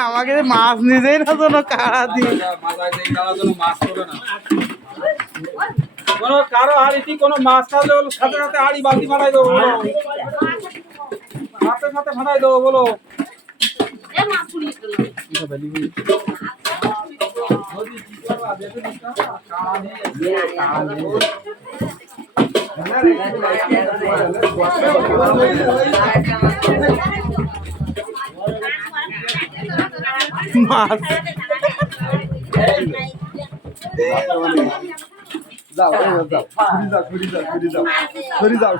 আমাকে মাছ নিজেই না যেন কাড়া দিয়ে কারো হাড়ি কোনো মাছ খাওয়ালে সাথে সাথে হাড়ি বালতি ফাটাই দেবো সাথে সাথে ফাটাই দেবো বলো মাছ যাও যাও ঘুরি যাও ঘুরি যাও ঘুরি যাও